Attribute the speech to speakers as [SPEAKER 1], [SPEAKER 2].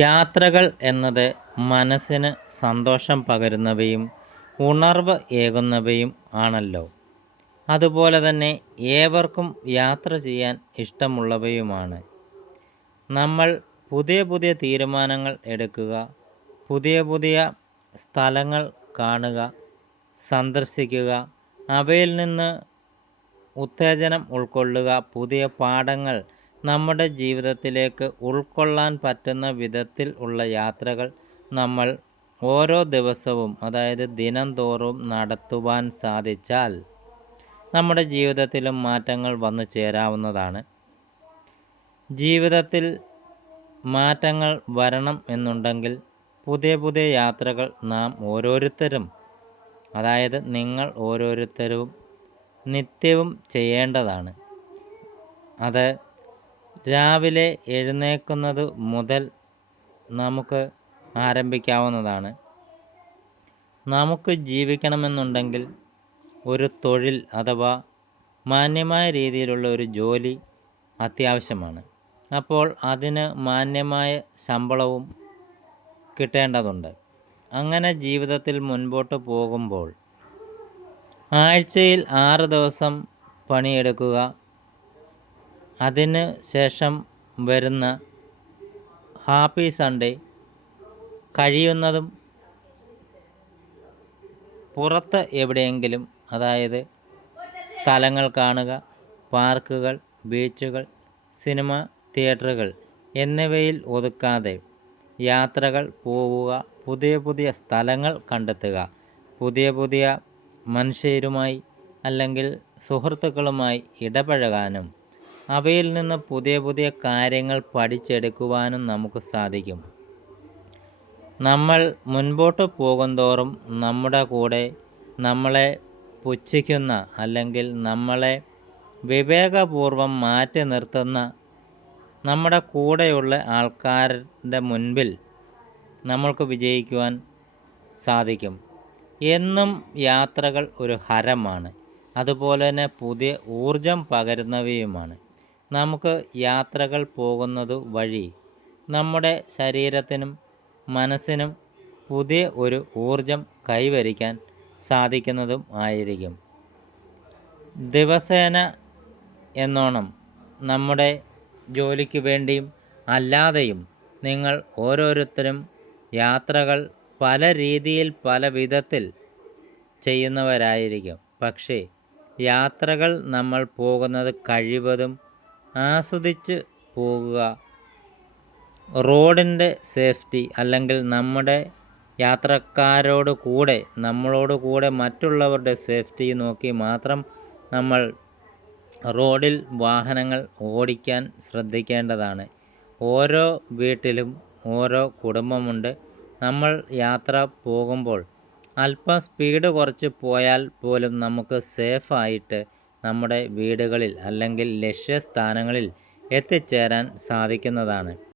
[SPEAKER 1] യാത്രകൾ എന്നത് മനസ്സിന് സന്തോഷം പകരുന്നവയും ഉണർവ് ഏകുന്നവയും ആണല്ലോ. അതുപോലെ തന്നെ ഏവർക്കും യാത്ര ചെയ്യാൻ ഇഷ്ടമുള്ളവയുമാണ്. നമ്മൾ പുതിയ പുതിയ തീരുമാനങ്ങൾ എടുക്കുക പുതിയ പുതിയ സ്ഥലങ്ങൾ കാണുക സന്ദർശിക്കുക അവയിൽ നിന്ന് ഉത്തേജനം ഉൾക്കൊള്ളുക പുതിയ പാഠങ്ങൾ നമ്മുടെ ജീവിതത്തിലേക്ക് ഉൾക്കൊള്ളാൻ പറ്റുന്ന വിധത്തിൽ ഉള്ള യാത്രകൾ നമ്മൾ ഓരോ ദിവസവും അതായത് ദിനംതോറും നടത്തുവാൻ സാധിച്ചാൽ നമ്മുടെ ജീവിതത്തിലും മാറ്റങ്ങൾ വന്നു ചേരാവുന്നതാണ്. ജീവിതത്തിൽ മാറ്റങ്ങൾ വരണം എന്നുണ്ടെങ്കിൽ പുതിയ പുതിയ യാത്രകൾ നാം ഓരോരുത്തരും അതായത് നിങ്ങൾ ഓരോരുത്തരും നിത്യവും ചെയ്യേണ്ടതാണ്. അത് രാവിലെ എഴുന്നേൽക്കുന്നത് മുതൽ നമുക്ക് ആരംഭിക്കാവുന്നതാണ്. നമുക്ക് ജീവിക്കണമെന്നുണ്ടെങ്കിൽ ഒരു തൊഴിൽ അഥവാ മാന്യമായ രീതിയിലുള്ള ഒരു ജോലി അത്യാവശ്യമാണ്. അപ്പോൾ അതിന് മാന്യമായ ശമ്പളവും കിട്ടേണ്ടതുണ്ട്. അങ്ങനെ ജീവിതത്തിൽ മുൻപോട്ട് പോകുമ്പോൾ ആഴ്ചയിൽ ആറ് ദിവസം പണിയെടുക്കുക അതിന് ശേഷം വരുന്ന ഹാപ്പി സൺഡേ കഴിയുന്നതും പുറത്ത് എവിടെയെങ്കിലും അതായത് സ്ഥലങ്ങൾ കാണുക പാർക്കുകൾ ബീച്ചുകൾ സിനിമ തിയേറ്ററുകൾ എന്നിവയിൽ ഒതുക്കാതെ യാത്രകൾ പോവുക പുതിയ പുതിയ സ്ഥലങ്ങൾ കണ്ടെത്തുക പുതിയ പുതിയ മനുഷ്യരുമായി അല്ലെങ്കിൽ സുഹൃത്തുക്കളുമായി ഇടപഴകാനും അവയിൽ നിന്ന് പുതിയ പുതിയ കാര്യങ്ങൾ പഠിച്ചെടുക്കുവാനും നമുക്ക് സാധിക്കും. നമ്മൾ മുൻപോട്ട് പോകുന്തോറും നമ്മുടെ കൂടെ നമ്മളെ പുച്ഛിക്കുന്ന അല്ലെങ്കിൽ നമ്മളെ വിവേകപൂർവം മാറ്റി നിർത്തുന്ന നമ്മുടെ കൂടെയുള്ള ആൾക്കാരുടെ മുൻപിൽ നമ്മൾക്ക് വിജയിക്കുവാൻ സാധിക്കും. എന്നും യാത്രകൾ ഒരു ഹരമാണ്. അതുപോലെ തന്നെ പുതിയ ഊർജം പകരുന്നവയുമാണ്. നമുക്ക് യാത്രകൾ പോകുന്നത് വഴി നമ്മുടെ ശരീരത്തിനും മനസ്സിനും പുതിയ ഒരു ഊർജം കൈവരിക്കാൻ സാധിക്കുന്നതും ആയിരിക്കും. ദിവസേന എന്നോണം നമ്മുടെ ജോലിക്ക് വേണ്ടിയും അല്ലാതെയും നിങ്ങൾ ഓരോരുത്തരും യാത്രകൾ പല രീതിയിൽ പല വിധത്തിൽ ചെയ്യുന്നവരായിരിക്കും. പക്ഷേ യാത്രകൾ നമ്മൾ പോകുന്നത് കഴിവതും ആസ്വദിച്ച് പോകുക. റോഡിന്റെ സേഫ്റ്റി അല്ലെങ്കിൽ നമ്മുടെ യാത്രക്കാരോട് കൂടെ നമ്മളോട് കൂടെ മറ്റുള്ളവരുടെ സേഫ്റ്റി നോക്കി മാത്രം നമ്മൾ റോഡിൽ വാഹനങ്ങൾ ഓടിക്കാൻ ശ്രദ്ധിക്കേണ്ടതാണ്. ഓരോ വീട്ടിലും ഓരോ കുടുംബമുണ്ട്. നമ്മൾ യാത്ര പോകുമ്പോൾ അല്പം സ്പീഡ് കുറച്ച് പോയാൽ പോലും നമുക്ക് സേഫായിട്ട് നമ്മുടെ വീടുകളിൽ അല്ലെങ്കിൽ ലക്ഷ്യസ്ഥാനങ്ങളിൽ എത്തിച്ചേരാൻ സാധിക്കുന്നതാണ്.